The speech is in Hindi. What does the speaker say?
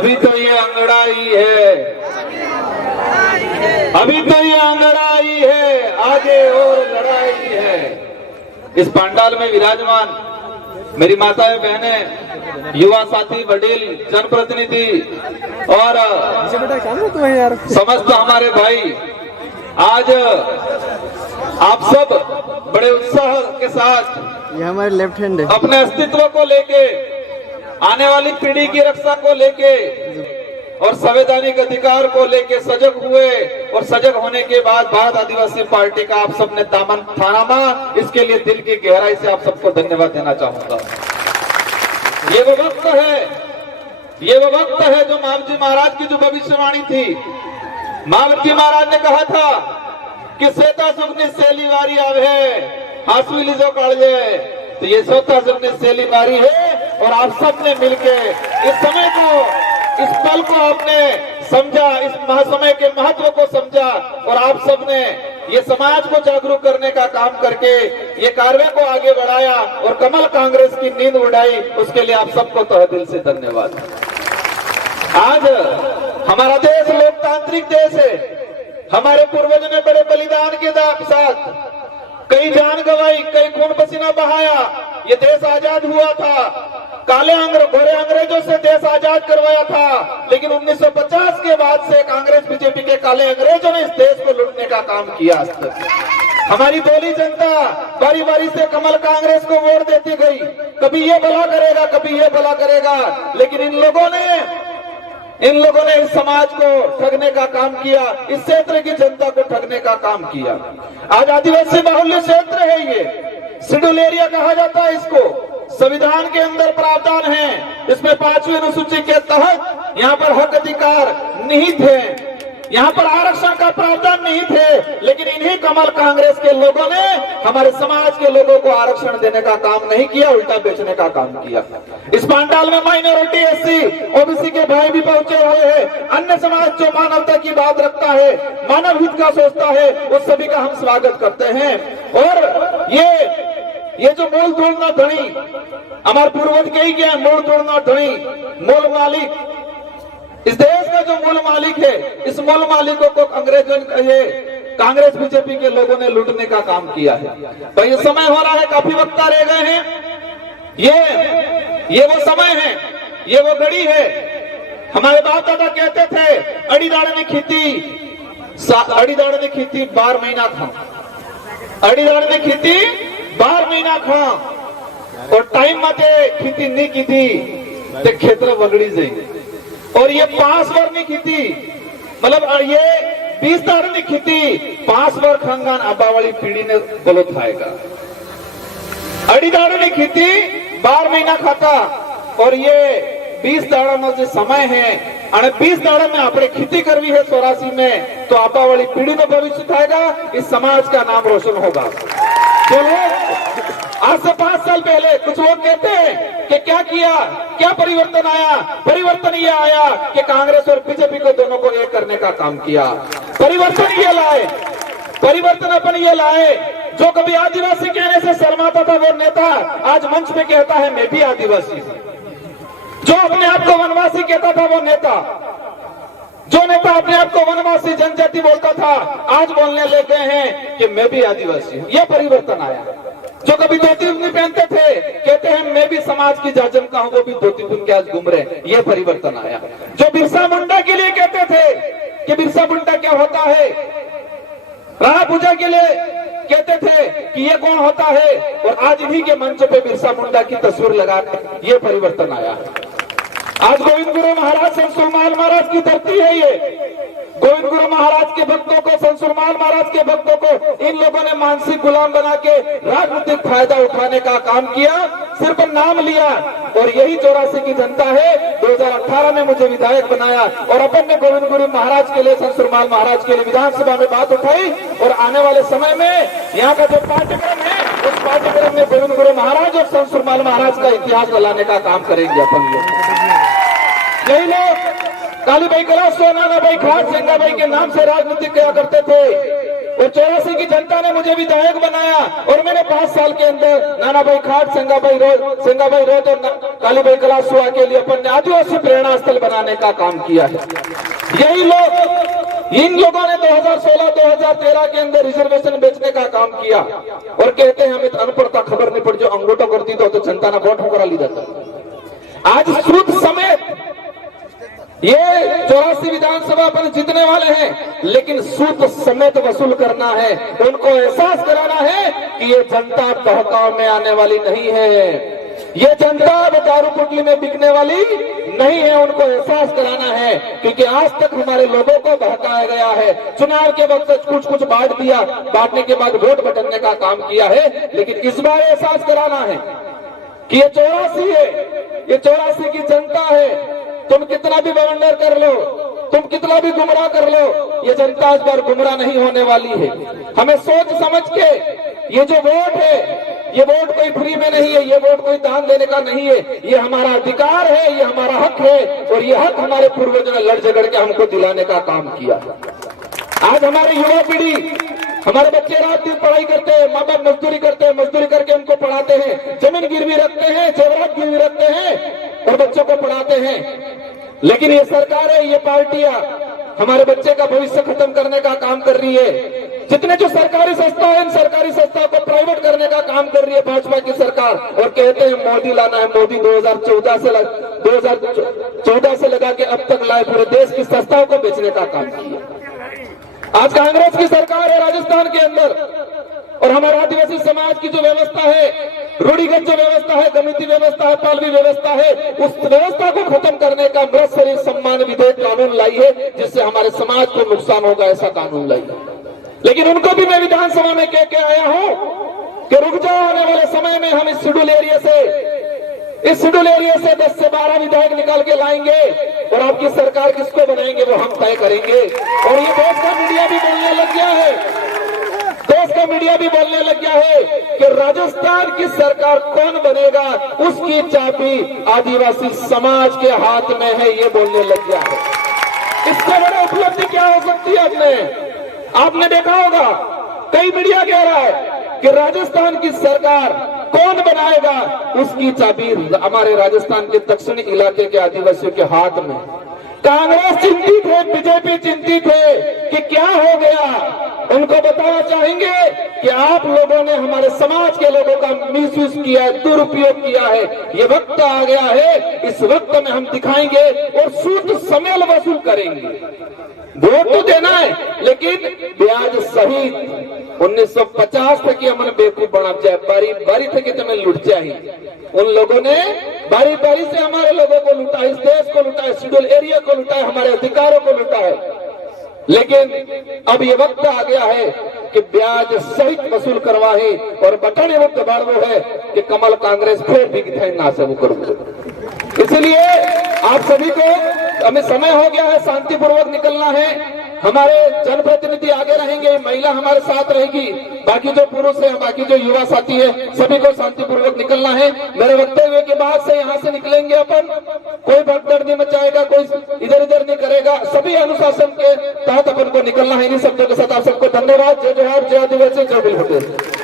अभी तो ये अंगड़ाई है, अभी तो ये अंगड़ाई है, आगे और लड़ाई है। इस पंडाल में विराजमान मेरी माताएं, बहनें, युवा साथी, वडील, जनप्रतिनिधि और समस्त हमारे भाई, आज आप सब बड़े उत्साह के साथ ये हमारे लेफ्ट हैंड है, अपने अस्तित्व को लेके, आने वाली पीढ़ी की रक्षा को लेके और संवैधानिक अधिकार को लेके सजग हुए। और सजग होने के बाद भारत आदिवासी पार्टी का आप सबने दामन थामा, इसके लिए दिल की गहराई से आप सबको धन्यवाद देना चाहूंगा। ये वो वक्त है, ये वो वक्त है जो मावजी महाराज की जो भविष्यवाणी थी। मावजी महाराज ने कहा था कि सेता सुखनी सेली वारी आवे, हासुई लीजो काढ़े। तो ये सेता सुखनी सेली वारी है और आप सबने मिलके इस समय को, इस पल को आपने समझा, इस महासमय के महत्व को समझा और आप सबने ये समाज को जागरूक करने का काम करके ये कार्य को आगे बढ़ाया और कमल कांग्रेस की नींद उड़ाई। उसके लिए आप सबको तहे दिल से धन्यवाद। आज हमारा देश लोकतांत्रिक देश है। हमारे पूर्वजों ने बड़े बलिदान के साथ कई जान गंवाई, कई खून पसीना बहाया, ये देश आजाद हुआ था। काले घोरे अंग्रेजों से देश आजाद करवाया था, लेकिन 1950 के बाद से कांग्रेस बीजेपी के काले अंग्रेजों ने इस देश को लूटने का काम किया। आज तक हमारी बोली जनता बारी बारी से कमल कांग्रेस को वोट देती गई, कभी ये भला करेगा, कभी ये भला करेगा, लेकिन इन लोगों ने इस समाज को ठगने का काम किया, इस क्षेत्र की जनता को ठगने का काम किया। आज आदिवासी बाहुल्य क्षेत्र है, ये शेड्यूल एरिया कहा जाता है इसको। संविधान के अंदर प्रावधान है, इसमें 5वीं अनुसूची के तहत यहाँ पर हक अधिकार निहित है, यहाँ पर आरक्षण का प्रावधान निहित है, लेकिन इन्हीं कमल कांग्रेस के लोगों ने हमारे समाज के लोगों को आरक्षण देने का काम नहीं किया, उल्टा बेचने का काम किया। इस पंडाल में माइनॉरिटी, एससी, ओबीसी के भाई भी पहुंचे हुए हैं। अन्य समाज जो मानवता की बात रखता है, मानव हित का सोचता है, उस सभी का हम स्वागत करते हैं। और ये जो मूल तोड़ना धनी, हमारे पूर्वज कही गया, मूल तोड़ना धनी, मूल मालिक, इस देश का जो मूल मालिक है, इस मूल मालिकों को अंग्रेजों ये कांग्रेस बीजेपी के लोगों ने लूटने का काम किया है। तो ये समय हो रहा है, काफी वक्त रह गए हैं। ये वो समय है, ये वो घड़ी है। हमारे बाप दादा कहते थे, अड़ी दाड़ने खेती 12 महीना खा, अड़ी दाड़ने खेती 12 महीना खा, और टाइम मते खेती नहीं की थी तो खेतर वगड़ी जाए। और ये 5 बार नहीं खेती, मतलब ये 20 दाड़ नहीं खेती, 5 बार खानगान आबा वाली पीढ़ी ने बोलो थाएगा। अड़ी दाड़ नहीं खेती 12 महीना खाता, और ये 20 दाड़ा में जो समय है, 20 दाड़ा में आपने खेती करवी है 84 में, तो आबा वाली पीढ़ी में भविष्य थाएगा, इस समाज का नाम रोशन होगा। जो लोग आज से 5 साल पहले कुछ लोग कहते हैं कि क्या किया, क्या परिवर्तन आया, परिवर्तन ये आया कि कांग्रेस और बीजेपी को दोनों को एक करने का काम किया। परिवर्तन ये लाए, परिवर्तन अपन ये लाए। जो कभी आदिवासी कहने से शर्माता था वो नेता आज मंच पे कहता है मैं भी आदिवासी हूं। जो अपने आप को वनवासी कहता था वो नेता, जो नेता अपने आप को वनवासी जनजाति बोलता था, आज बोलने लगे हैं कि मैं भी आदिवासी हूं। यह परिवर्तन आया। जो कभी धोती नहीं पहनते थे, कहते हैं मैं भी समाज की जाजम का हूं, वो भी धोती पहन के आज घूम रहे हैं। यह परिवर्तन आया। जो बिरसा मुंडा के लिए कहते थे कि बिरसा मुंडा क्या होता है, राणा पूजा के लिए कहते थे कि ये कौन होता है, और आज इन्हीं के मंच पे बिरसा मुंडा की तस्वीर लगा, ये परिवर्तन आया। आज गोविंद गुरु महाराज, संसुरमाल महाराज की धरती है ये। गोविंद गुरु महाराज के भक्तों को, संसुरमाल महाराज के भक्तों को इन लोगों ने मानसिक गुलाम बना के राजनीतिक फायदा उठाने का काम किया, सिर्फ नाम लिया। और यही 84 की जनता है, 2018 में मुझे विधायक बनाया, और अपन ने गोविंद गुरु महाराज के लिए, संसुरमाल महाराज के लिए विधानसभा में बात उठाई। और आने वाले समय में यहाँ का जो पाठ्यक्रम है, उस पाठ्यक्रम में गोविंद गुरु महाराज और संसुरमाल महाराज का इतिहास लाने का काम करेंगे अपन लोग। यही लोग काली भाई कलाशो, नाना भाई खाट, सेंगा भाई के नाम से राजनीति किया करते थे। और 84 की जनता ने मुझे विधायक बनाया, और मैंने 5 साल के अंदर नाना भाई खाट, सेंगा भाई रोज और कालीबाई कलासुआ के लिए अपन ने आदिवासी प्रेरणा स्थल बनाने का काम किया है। यही लोग, इन लोगों ने 2016-2013 के अंदर रिजर्वेशन बेचने का काम किया और कहते हैं हमें अनपढ़ता खबर नहीं पड़ी, जो अंगूठा करती तो जनता ने वोट करा ली जाता। आज सूद समेत ये 84 विधानसभा पर जीतने वाले हैं, लेकिन सूद समेत वसूल करना है। उनको एहसास कराना है कि ये जनता बहकाव में आने वाली नहीं है, ये जनता दारू पुटली में बिकने वाली नहीं है। उनको एहसास कराना है, क्योंकि आज तक हमारे लोगों को बहकाया गया है। चुनाव के वक्त कुछ बांट दिया, बांटने के बाद वोट बटनने का काम किया है। लेकिन इस बार एहसास कराना है कि ये 84 है, ये 84 की जनता है। तुम कितना भी बवंडर कर लो, तुम कितना भी गुमराह कर लो, ये जनता इस बार गुमराह नहीं होने वाली है। हमें सोच समझ के ये जो वोट है, ये वोट कोई फ्री में नहीं है, ये वोट कोई दान देने का नहीं है, ये हमारा अधिकार है, ये हमारा हक है। और ये हक हमारे पूर्वजों ने लड़ झगड़ के हमको दिलाने का काम किया। आज हमारे युवा पीढ़ी, हमारे बच्चे रात दिन पढ़ाई करते हैं, माँ बाप मजदूरी करते हैं, मजदूरी करके उनको पढ़ाते हैं, जमीन गिरवी रखते हैं, जेवरात गिरवी रखते हैं और बच्चों को पढ़ाते हैं। लेकिन ये सरकारें, ये पार्टियां हमारे बच्चे का भविष्य खत्म करने का काम कर रही है। जितने जो सरकारी संस्था है, इन सरकारी संस्था को प्राइवेट करने का काम कर रही है भाजपा की सरकार। और कहते हैं मोदी लाना है, मोदी 2014 से लगा के अब तक लाए, पूरे देश की संस्थाओं को बेचने का काम किया। आज कांग्रेस की सरकार है राजस्थान के अंदर, और हमारे आदिवासी समाज की जो व्यवस्था है, रूढ़िगत जो व्यवस्था है, गमिति व्यवस्था है, पालवी व्यवस्था है, उस व्यवस्था को खत्म करने का मृत शरीर सम्मान विधेयक कानून लाई है, जिससे हमारे समाज को नुकसान होगा, ऐसा कानून लाई है। लेकिन उनको भी मैं विधानसभा में कह के आया हूं कि रुक जाओ, आने वाले समय में हम इस शेड्यूल एरिया से 10 से 12 विधायक निकाल के लाएंगे और आपकी सरकार किसको बनाएंगे वो हम तय करेंगे। और ये देश का मीडिया भी बोलने लग गया है, देश का मीडिया भी बोलने लग गया है कि राजस्थान की सरकार कौन बनेगा, उसकी चाबी आदिवासी समाज के हाथ में है, ये बोलने लग गया है। इससे बड़ी उपलब्धि क्या हो सकती है? आपने देखा होगा, कई मीडिया कह रहा है कि राजस्थान की सरकार कौन बनाएगा, उसकी चाबी हमारे राजस्थान के दक्षिणी इलाके के आदिवासियों के हाथ में। कांग्रेस चिंतित है, बीजेपी चिंतित है कि क्या हो गया। उनको बताना चाहेंगे कि आप लोगों ने हमारे समाज के लोगों का मिसयूज किया है, दुरुपयोग किया है। ये वक्त आ गया है, इस वक्त में हम दिखाएंगे और सूद समेत वसूल करेंगे। वोट तो देना है, लेकिन ब्याज सहित। 1950 तक हमने बेवकूफ बना जाए, बारी बारी थे कि तुम्हें लुट जाए। उन लोगों ने बारी बारी से हमारे लोगों को लूटा, इस देश को लूटा, शेड्यूल एरिया को लूटा है, हमारे अधिकारों को लूटा है। लेकिन अब ये वक्त आ गया है कि ब्याज सहित वसूल करवाए और बटन वक्त बार वो है कि कमल कांग्रेस फिर भी ना सब करूंगा। इसलिए आप सभी को, हमें समय हो गया है, शांतिपूर्वक निकलना है। हमारे जनप्रतिनिधि आगे रहेंगे, महिला हमारे साथ रहेगी, बाकी जो पुरुष है, बाकी जो युवा साथी है, सभी को शांतिपूर्वक निकलना है। मेरे वक्तव्य के बाद से यहाँ से निकलेंगे अपन, कोई भगदड़ नहीं मचाएगा, कोई इधर उधर नहीं करेगा, सभी अनुशासन के तहत अपन को निकलना है। इन्हीं शब्दों के साथ आप सबको धन्यवाद। जय जोहार, जय आदिवासी, जय बिल पटेल।